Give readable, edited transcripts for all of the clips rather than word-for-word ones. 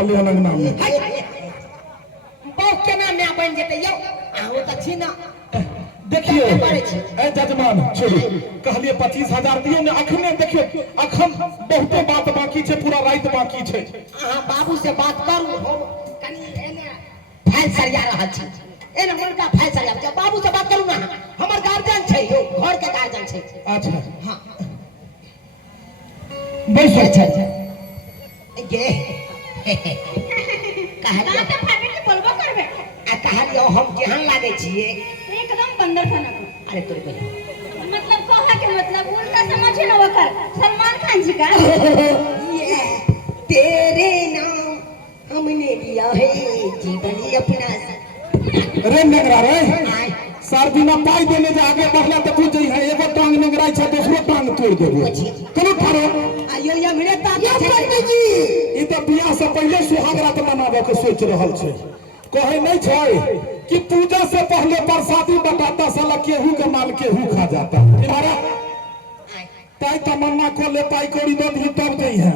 रहले अंगना में बहु केना मैं बन जेते यो आहो त छी ना देखियो ए जजमान छोड़ू कहलिए 25,000 दियो ने अखने देखियो अखन बहुते बात बाकी छे पूरा रात बाकी छे हां बाबू से बात करू हम कनी एने फाइल सरिया रहल छी एने मुर्गा फाइल सरिया जा बाबू से बात करू ना हमर गार्जियन छे यो घर के गार्जियन छे अच्छा हां बैसो अच्छा गे कहलियो दांत फाटे के बोलबो करबे आ कहलियो हम केहन लागे छिए एकदम बंदर खाना अरे तोरे बोल मतलब कहा के मतलब उल्टा समझे न वकर सलमान खान जी का ये तेरे नाम हमने लिया है जीवन अपना रे नेगरा रे सर बिना पाई देने जे आगे बढ़ला त तू जई है एगो टांग नेगराई छ दूसरो टांग तोड़ देबो कनो ठारो आयो या मेरे ताता पंडित जी ई त बियाह से पहले सुहाग रात मनावे के सोच रहल छे कहे नहीं छै कि पूजा से पहले प्रसादी बटाता साला केहू के माल केहू खा जाता इनारा ताई तमन्ना को ले पाई कोड़ी दो दी तब दई है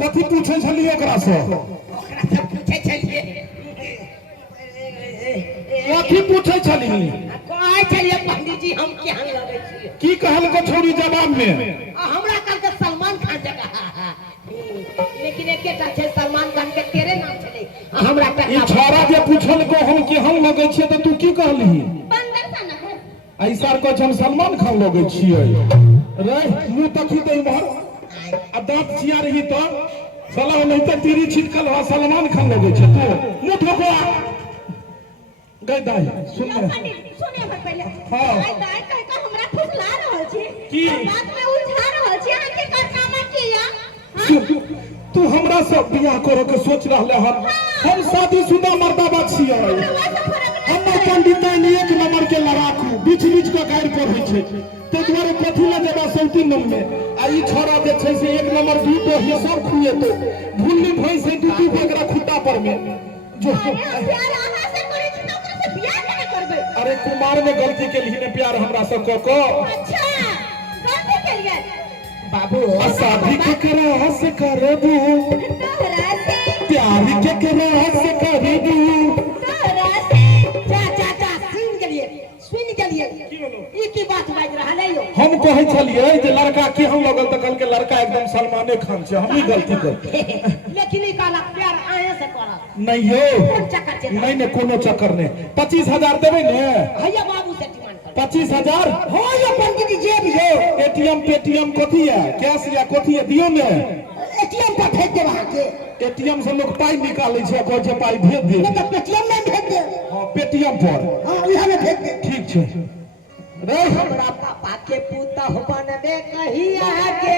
कथि पूछे छली ओकरा से पूछे छलिए कथि पूछे छली कहै छलिए पंडित जी हम केहन लगे छी की कहल को छोड़ी जवाब में हमरा कल के सलमान खान जगह लेकिन एकेटा छै सलमान खान के तेरे नाम छले हमरा ई छोरा जे पूछल को हम केहन लगे छी त तू की कहली बंदर खाना है ऐसा को हम सलमान खान लगे छियै रे मुंह तकी दे इधर आ दांत चिया रही तो साला नहीं तो तीरी छिटकल हो सलमान खान लगे छ तू मुंह ठोको गई दाई सुन ले पंडित सुने हमर पहले हां दाई दाई कह के हमरा फुसला रहल छी की बात में उलझा रहल छी अहाँ के कारनामा किया तू हमरा से बियाह करे के सोच रहले हन हम शादीशुदा मर्दाबा छियै हमर पंडिताइन एक नंबर के लड़ाकू बीच बीच के गाड़ पढ़ै छै ते दुआरे कथि ल जेबा सौती नम में आ ई छोरा जे छै से एक नंबर दूध ये सब खुएतो भूलनी भैंस है दूध बकरा खुट्टा पर में जो प्यार अहाँ से करे छी त ओकरा से बियाह केना करबै अरे कुमार ने गलती के लिए प्यार हमरा से को अच्छा गलती के लिए बाबू शादी के करा से करबू तोहरा से प्यार के करा से करबू तोहरा से जा सुन के लिए ई की बात बाज रहल है यो हम कहे छलिए जे लड़का के हम लगल त कल के लड़का एकदम सलमाने खान छै हम ही गलती कर लेकिन ई काला प्यार आए से करब नहीं हो कोन चक्कर छै नहीं नहीं कोनो चक्कर नहीं 25,000 देबे ने भैया बाबू से डिमांड कर 25,000 हो यो पंडित जी जेब यो एटीएम पेटीएम कथि है कैश या कथि है दियो ने एटीएम पर भेज देब अहाँ के एटीएम से लोग पाई निकाले छै कहै छै पाई भेज दे नहीं तो पेटीएम में भेज दे हां पेटीएम पर हां इहा में भेज दे ठीक छै रे हमरा पापा के पुतह बनबे कहिया के